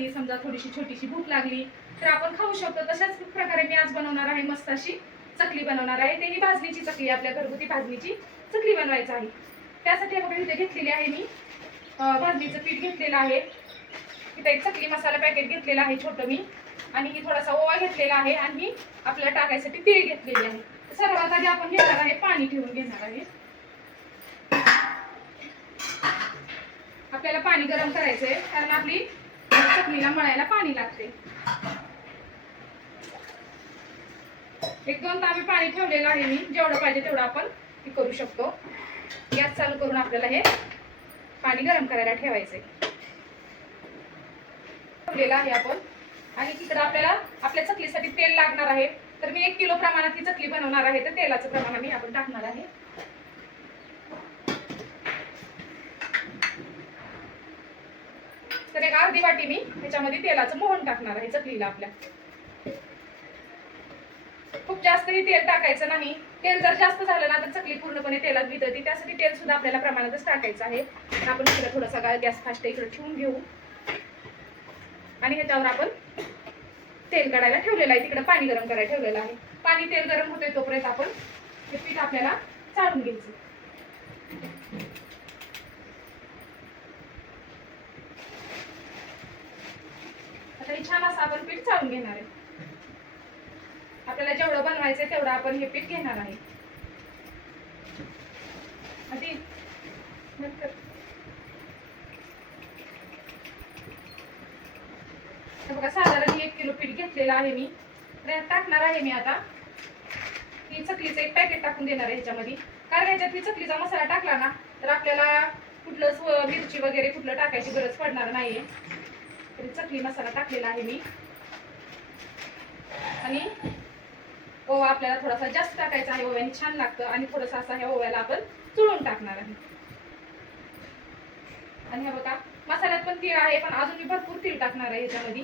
कधी समजा थोडीशी छोटीशी भूक लागली तर आपण खाऊ शकतो. तशाच प्रकारे मी आज बनवणार आहे मस्त अशी चकली बनवणार आहे. ते ही भाजणीची चकली आपल्या घरगुती भाजणीची चकली बनवायची आहे. त्यासाठी आपण इथे घेतलेली आहे मी. भाजणीचं पीठ घेतलेलं आहे. इथे एक चकली मसाला पॅकेट घेतलेला आहे छोटं मी. आणि ही थोडासा ओवा घेतलेला आहे आणि ही आपल्याला टाकायसाठी तीळ घेतलेली आहे. सर्वात आधी आपण घेणार आहे पाणी ठेवून घेणार आहे. आपल्याला पाणी गरम करायचंय. कारण आपली चटणीला मळायला पाणी लागते. एक दोन तांबे पाणी ठेवलेलं आहे मी. जेवढं पाहिजे तेवढं आपण हे करू शकतो. गॅस चालू करून आपल्याला हे पाणी गरम करायला ठेवायचंय. ठेवलेलं आहे आपण. आणि तिकडं आपल्याला आपल्या चकलीसाठी तेल लागणार आहे. तर मी एक किलो प्रमाणात ही चकली बनवणार आहे. तर तेलाचं प्रमाण मी आपण टाकणार आहे. तर एक अर्धी वाटी मी ह्याच्यामध्ये तेलाचं मोहन टाकणार आहे चकलीला आपल्या. खूप जास्तही तेल टाकायचं नाही. तेल जर जास्त झालं ना तर चकली पूर्णपणे तेलात वितळते त्यासाठी तेल सुद्धा आपल्याला प्रमाणातच टाकायचं आहे. आपण इकडे थोडासा गॅस फास्ट इकडे ठेवून घेऊ. आणि ह्याच्यावर आपण तेल काढायला ठेवलेलं आहे. तिकडे पाणी गरम करायला ठेवलेलं आहे. पाणी तेल गरम होतंय तोपर्यंत आपण हे पीठ आपल्याला चाळून घ्यायचं आता हे छान असं आपण पीठ चाळून घेणार आहे. आपल्याला जेवढं बनवायचंय तेवढं आपण हे पीठ घेणार आहे. आधी नंतर. बघा साधारण एक किलो पीठ घेतलेलं आहे मी. तर टाकणार आहे मी आता. ही चकलीचं एक पॅकेट टाकून देणार आहे ह्याच्यामध्ये. कारण ह्याच्यात मी चकलीचा मसाला टाकला ना तर आपल्याला कुठलं मिरची वगैरे कुठलं टाकायची गरज पडणार नाहीये. तरी चकली मसाला टाकलेला आहे मी. आणि ओवा आपल्याला थोडासा जास्त टाकायचा आहे. ओव्याने छान लागतं आणि थोडंसं असा ह्या ओव्याला आपण चुळून टाकणार आहे. आणि हे बघा मसाल्यात पण तीळ आहे पण अजून मी भरपूर तीळ टाकणार आहे ह्याच्यामध्ये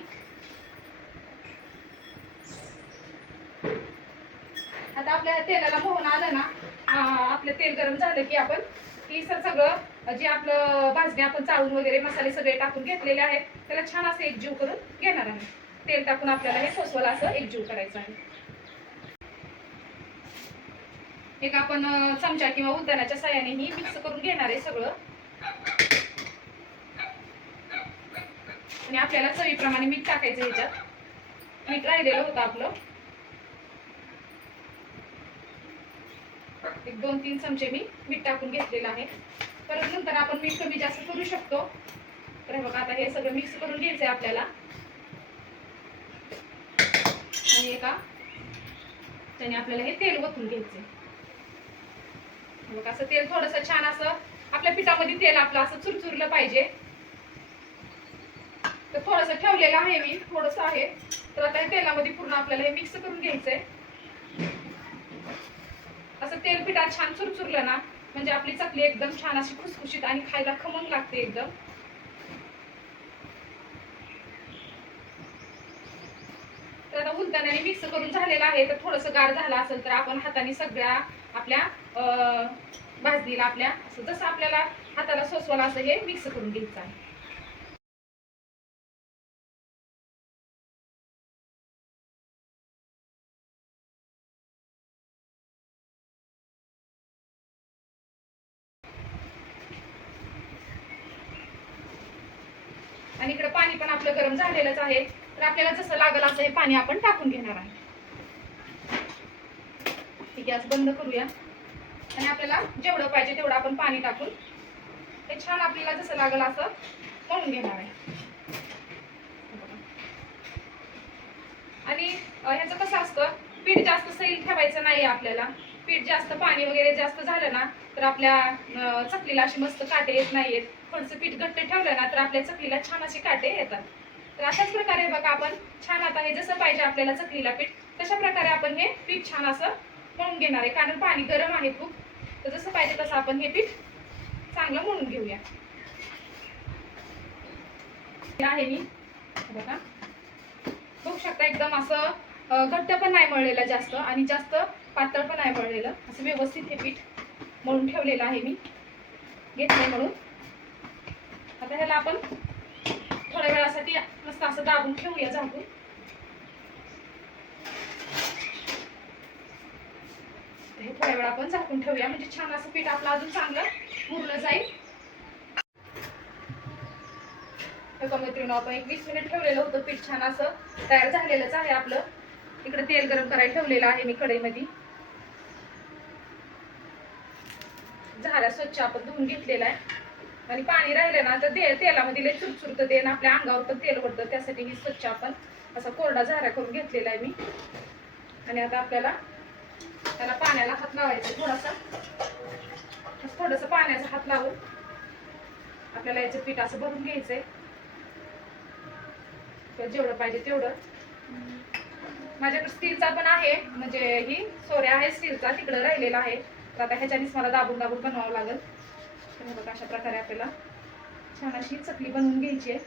आता आपल्या तेलाला मोहन आलं ना आपलं तेल गरम झालं की आपण की सर सगळं जे आपलं भाजणी आपण चाळून वगैरे मसाले सगळे टाकून घेतलेले आहेत त्याला छान असं एकजीव करून घेणार आहे. तेल टाकून आपल्याला हे सोसवाला असं एकजीव करायचं आहे. एक आपण चमचा किंवा उद्यानाच्या साह्याने ही मिक्स करून घेणार आहे सगळं. आणि आपल्याला चवीप्रमाणे मीठ टाकायचं ह्याच्यात मीठ राहिलेलं होतं आपलं. एक दोन तीन चमचे मी मीठ टाकून घेतलेलं आहे. परत नंतर आपण मीठ कमी जास्त करू शकतो. तर हे बघा आता हे सगळं मिक्स करून घ्यायचंय आपल्याला. आणि एका त्याने आपल्याला हे तेल ओतून घ्यायचे मग असं तेल थोडस छान असं आपल्या पिठामध्ये तेल आपलं असं चुरचुरलं पाहिजे. तर थोडस ठेवलेलं आहे मी थोडस आहे. तर आता हे तेलामध्ये पूर्ण आपल्याला हे मिक्स करून घ्यायचंय. असं तेल पिठात छान चुरचुरलं ना म्हणजे आपली चकली एकदम छान अशी खुसखुशीत आणि खायला खमंग लागते एकदम. तर मिक्स करून झालेलं आहे. तर थोडंसं गार झालं असेल तर आपण हाताने सगळ्या आपल्या अं, भाजणीला आपल्या असं जसं आपल्याला हाताला सोसवाला असं हे मिक्स करून घ्यायचं आहे. आणि इकडे पाणी पण आपलं गरम झालेलंच आहे. तर आपल्याला जसं लागल असं हे पाणी आपण टाकून घेणार आहे. ठीक आहे बंद करूया. आणि आपल्याला जेवढं पाहिजे तेवढं आपण पाणी टाकून ते छान आपल्याला जसं लागेल असं मळून घेणार आहे. आणि ह्याचं कसं असतं पीठ जास्त सैल ठेवायचं नाही आपल्याला. पीठ जास्त पाणी वगैरे जास्त झालं ना तर आपल्या चकलीला अशी मस्त काटे येत नाहीयेत. थोडंसं पीठ घट्ट ठेवलं ना तर आपल्या चकलीला छान असे काटे येतात. तर अशाच प्रकारे बघा आपण छान आता हे जसं पाहिजे आपल्याला चकलीला पीठ तशा प्रकारे आपण हे पीठ छान असं मळून घेणार आहे. कारण पाणी गरम आहे खूप. तर जसं पाहिजे तसं आपण हे पीठ चांगलं म्हणून घेऊया. हे आहे मी. बघा. बघू शकता एकदम असं घट्ट पण नाही मळलेलं जास्त आणि जास्त पातळ पण नाही मळलेलं. असं व्यवस्थित हे पीठ मळून ठेवलेलं आहे मी. घेतलं म्हणून आता ह्याला आपण थोड्या वेळासाठी मस्त असं दाबून ठेवूया झाकून. हे थोड्या वेळा आपण झाकून ठेवूया. म्हणजे छान असं पीठ आपलं अजून चांगलं मुरलं जाईल. मैत्रिणी आपण एक वीस मिनिट ठेवलेलं होतं पीठ छान असं तयार झालेलंच आहे आपलं. इकडे तेल गरम करायला ठेवलेलं आहे मी कढईमध्ये. झारा स्वच्छ आपण धुवून घेतलेला आहे. आणि पाणी राहिलं ना तर ते तेलामध्ये लय चुरचुरतं ते आपल्या अंगावर पण तेल पडतं. त्यासाठी ही स्वच्छ आपण असा कोरडा झारा करून घेतलेला आहे मी. आणि आता आपल्याला त्याला पाण्याला हात लावायचा थोडासा. थोडंसं पाण्याचा हात लावून आपल्याला याचं पीठ असं भरून घ्यायचंय. किंवा जेवढं पाहिजे तेवढं. माझ्याकडे स्टीलचा पण आहे म्हणजे ही सोऱ्या आहे स्टीलचा तिकडं राहिलेला आहे. तर आता ह्याच्यानेच मला दाबून दाबून बनवावं लागेल. हे बघा अशा प्रकारे आपल्याला छान अशी चकली बनवून घ्यायची आहे.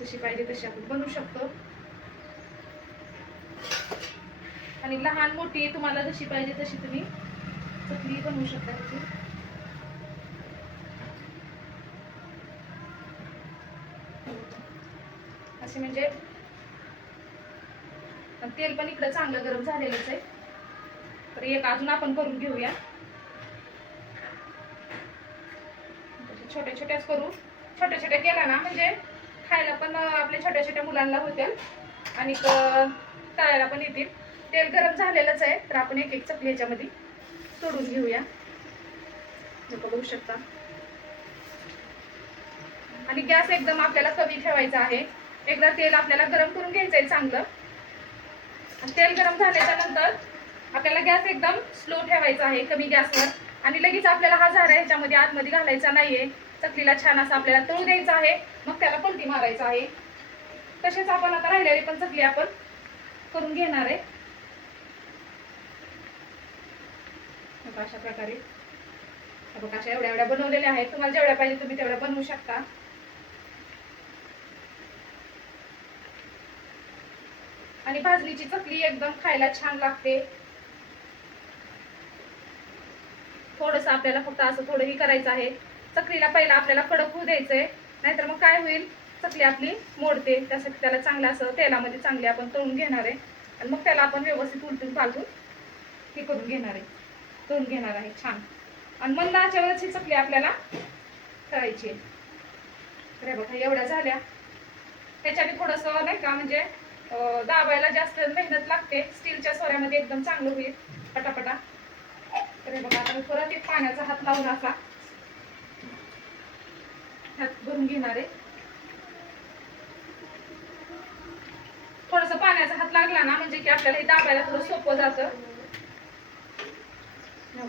जशी पाहिजे तशी आपण बनवू शकतो. आणि लहान मोठी तुम्हाला जशी पाहिजे तशी तुम्ही चकली बनवू शकता ह्याची असे म्हणजे तेल पण इकडं चांगलं गरम झालेलंच आहे. तर एक अजून आपण करून घेऊया. म्हणजे छोट्या छोट्याच करू. छोट्या छोट्या केल्या ना म्हणजे खायला पण आपल्या छोट्या छोट्या मुलांना होतील. आणि तळायला पण येतील. तेल गरम झालेलंच आहे तर आपण एक एक चकली याच्यामध्ये सोडून घेऊया. बघू शकता. आणि गॅस एकदम आपल्याला कमी ठेवायचा आहे. एकदा तेल आपल्याला गरम करून घ्यायचं आहे चांगलं तेल गरम झाल्याच्यानंतर आपल्याला गॅस एकदम स्लो ठेवायचा आहे कमी गॅसवर. आणि लगेच आपल्याला हा झारा ह्याच्यामध्ये आतमध्ये घालायचा नाहीये. चकलीला छान असा आपल्याला तळू द्यायचा आहे. मग त्याला पलटी मारायचा आहे. तसेच आपण आता राहिलेली पण चकली आपण करून घेणार आहे. अशा प्रकारे. बघा अशा एवढ्या एवढ्या बनवलेल्या आहेत. तुम्हाला जेवढ्या पाहिजे तुम्ही तेवढ्या बनवू शकता. आणि भाजणीची चकली एकदम खायला छान लागते. थोडस आपल्याला फक्त असं थोडंही करायचं आहे. चकलीला पहिला आपल्याला कडक होऊ द्यायचं आहे नाहीतर मग काय होईल? चकली आपली मोडते. त्यासाठी त्याला चांगलं असं तेलामध्ये चांगली आपण तळून घेणार आहे. आणि मग त्याला आपण व्यवस्थित उलटून पालटून हे करून घेणार आहे. तळून घेणार आहे. छान. आणि मंदाच्या आचेवरच ही चकली आपल्याला करायची आहे. बघा एवढ्या झाल्या. त्याच्याने थोडंसं नाही का म्हणजे दाबायला जास्त मेहनत लागते. स्टीलच्या सोऱ्यामध्ये एकदम चांगलं होईल. पटापटा. तर बघा आता मी परत एक पाण्याचा हात लावून असा हात भरून घेणार आहे. थोडस पाण्याचा हात लागला ना म्हणजे की आपल्याला हे दाबायला थोडं सोपं जातं.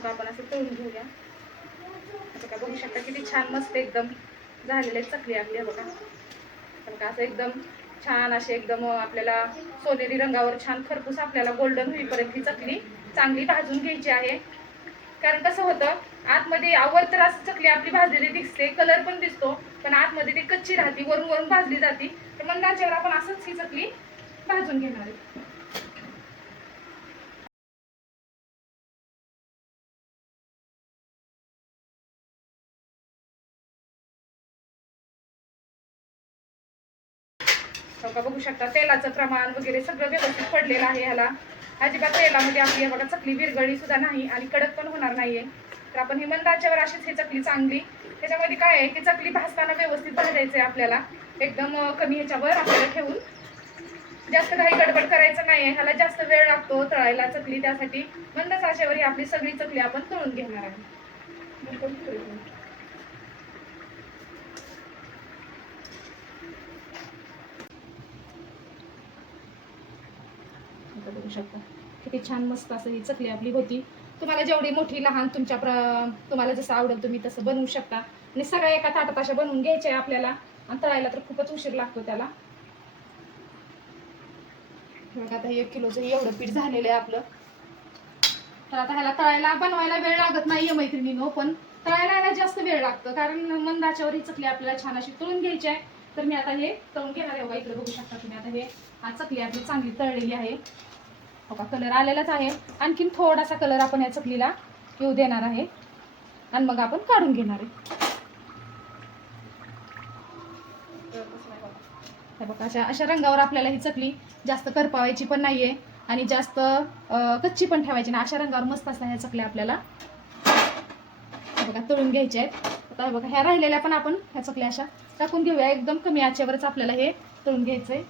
आपण असं तळून घेऊया. आता काय बघू शकता किती छान मस्त एकदम झालेले चकली आपली बघा. तर का असं एकदम छान असे एकदम आपल्याला सोनेरी रंगावर छान खरपूस आपल्याला गोल्डन होईपर्यंत ही चकली चांगली भाजून घ्यायची आहे. कारण कसं होतं आतमध्ये आवर तर असं चकली आपली भाजलेली दिसते कलर पण दिसतो पण आतमध्ये ती कच्ची राहते वरून वरून भाजली जाते. तर मंदाच्यावर आपण असंच ही चकली भाजून घेणार आहे. बघू शकता तेलाचं प्रमाण वगैरे सगळं व्यवस्थित पडलेलं आहे ह्याला. अजिबात तेलामध्ये आपली हे बघा चकली विरगळी सुद्धा नाही आणि कडक पण होणार नाहीये. तर आपण ही मंदाच्यावर अशीच ही चकली चांगली. त्याच्यामध्ये काय आहे की चकली भाजताना व्यवस्थित भाजायचं आहे आपल्याला. एकदम कमी ह्याच्यावर आपल्याला ठेवून. जास्त काही गडबड करायचं नाही आहे ह्याला जास्त वेळ लागतो तळायला चकली त्यासाठी. मंद साच्यावर ही आपली सगळी चकली आपण तळून घेणार आहे इथं बघू शकता. किती छान मस्त असं ही चकली आपली होती. तुम्हाला जेवढी मोठी लहान तुमच्या प्र तुम्हाला जसं आवडेल तुम्ही तसं बनवू शकता. आणि सगळ्या एका ताटात अशा बनवून घ्यायच्या आपल्याला. आणि तळायला तर खूपच उशीर लागतो त्याला. बघा आता एक किलोचं एवढं पीठ झालेलं आहे आपलं. तर आता ह्याला तळायला बनवायला वेळ लागत नाहीये मैत्रिणीनो पण तळायला याला जास्त वेळ लागतो. कारण मंदाच्यावर ही चकली आपल्याला छान अशी तळून घ्यायची आहे. तर मी आता हे तळून घेणार आहे बघा इकडे बघू शकता तुम्ही. आता हे हा चकली आपली चांगली तळलेली आहे. हो का? कलर आलेलाच आहे. आणखीन थोडासा कलर आपण या चकलीला येऊ देणार आहे. आणि मग आपण काढून घेणार आहे. हे बघा अशा अशा रंगावर आपल्याला ही चकली जास्त करपावायची पण नाहीये आणि जास्त कच्ची पण ठेवायची ना अशा रंगावर मस्त असल्या ह्या चकल्या आपल्याला हे बघा तळून घ्यायच्या आहेत. आता हे बघा ह्या राहिलेल्या पण आपण ह्या चकल्या अशा टाकून घेऊया. एकदम कमी आचेवरच आपल्याला हे तळून घ्यायचं आहे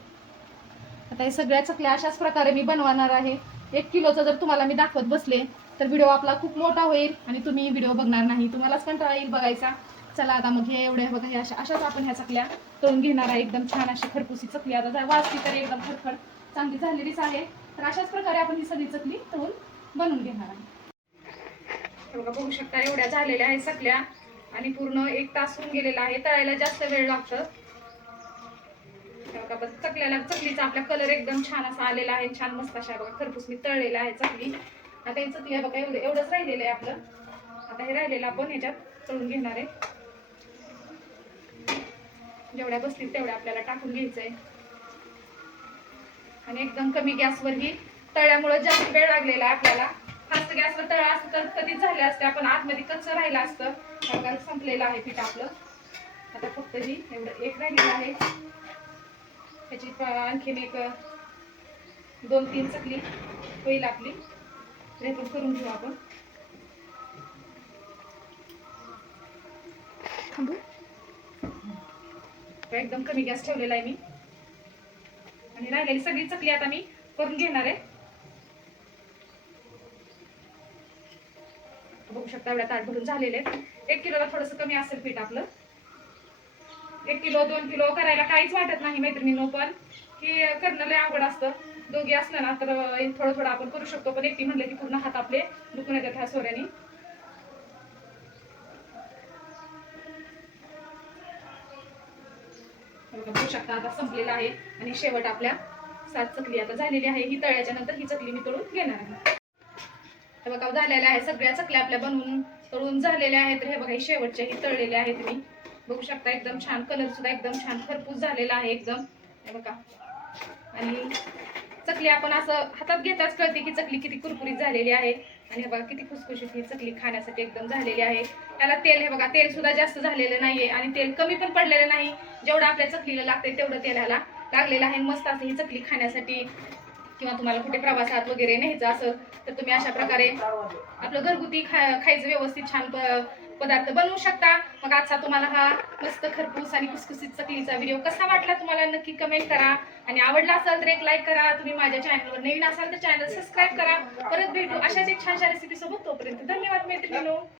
आता हे सगळ्या चकल्या अशाच प्रकारे मी बनवणार आहे. एक किलोचं जर तुम्हाला मी दाखवत बसले तर व्हिडिओ आपला खूप मोठा होईल आणि तुम्ही व्हिडिओ बघणार नाही. तुम्हालाच कंटाळा येईल बघायचा. चला आता मग हे एवढ्या बघा हे अशा अशाच आपण ह्या चकल्या तळून घेणार आहे. एकदम छान अशी खरपुसी चकली आता जर वाचली तर एकदम खरखड चांगली झालेलीच आहे. तर अशाच प्रकारे आपण ही सगळी चकली तळून बनवून घेणार आहे. बघा बघू शकता एवढ्या झालेल्या आहेत चकल्या आणि पूर्ण एक तास होऊन गेलेला आहे. तळायला जास्त वेळ लागतं. बघा बस चकल्याला चकलीचा आपला कलर एकदम छान असा आलेला आहे छान मस्त अशा बघा खरपूस मी तळलेला आहे चकली. आता हे चकली बघा एवढं एवढंच राहिलेलं आहे आपलं. आता हे राहिलेलं आपण ह्याच्यात तळून घेणार आहे. जेवढ्या बसतील तेवढ्या आपल्याला टाकून घ्यायचंय. आणि एकदम कमी गॅसवर ही तळल्यामुळे जास्त वेळ लागलेला आहे आपल्याला. फास्ट गॅसवर तळा असतं तर कधीच झाले असते आपण आतमध्ये कच्चं राहिलं असतं. संपलेलं आहे पीठ आपलं. आता फक्त ही एवढं एक राहिलेलं आहे. त्याची प- आणखीन एक दोन तीन चकली होईल आपली. हे पण करून घेऊ आपण. थांबू. एकदम कमी गॅस ठेवलेला आहे मी. आणि राहिलेली सगळी चकली आता मी करून घेणार आहे. बघू शकता एवढ्या ताट भरून झालेले आहेत. एक किलोला थोडस कमी असेल पीठ आपलं. एक किलो दोन किलो करायला काहीच वाटत नाही मैत्रिणीनो पण. की करणं लय आवड असतं. दोघी असलं ना तर थोडं थोडं आपण करू शकतो. पण एकटी म्हणलं की पूर्ण हात आपले दुखून येतात ह्या सोऱ्याने. बघू शकता आता संपलेला आहे. आणि शेवट आपल्या सात चकली आता झालेली आहे. ही तळ्याच्या नंतर ही चकली मी तळून घेणार आहे. हे बघा झालेल्या आहे सगळ्या चकल्या आपल्या बनवून तळून झालेल्या आहेत. हे बघा ही शेवटच्या ही तळलेल्या आहेत मी. बघू शकता एकदम छान कलर सुद्धा एकदम छान खरपूस झालेला आहे एकदम. हे बघा. आणि चकली आपण असं हातात घेताच कळते की चकली किती कुरकुरीत झालेली आहे. आणि हे बघा किती खुसखुशीत ही चकली खाण्यासाठी एकदम झालेली आहे. त्याला तेल हे बघा तेल सुद्धा जास्त झालेलं नाहीये आणि तेल कमी पण पडलेलं नाही. जेवढं आपल्या चकलीला लागतंय तेवढं तेलाला लागलेलं आहे. मस्त असं ही चकली खाण्यासाठी किंवा तुम्हाला कुठे प्रवासात वगैरे न्यायचं असं तर तुम्ही अशा प्रकारे आपलं घरगुती खा खायचं व्यवस्थित छान पदार्थ बनवू शकता. मग आजचा तुम्हाला हा मस्त खरपूस आणि कुसकुसीत चकलीचा व्हिडिओ कसा वाटला तुम्हाला नक्की कमेंट करा. आणि आवडला असाल तर एक लाईक करा. तुम्ही माझ्या चॅनलवर नवीन असाल तर चॅनल सबस्क्राईब करा. परत भेटू अशाच एक छानशा रेसिपी सोबत. तोपर्यंत धन्यवाद मैत्रिणीनो.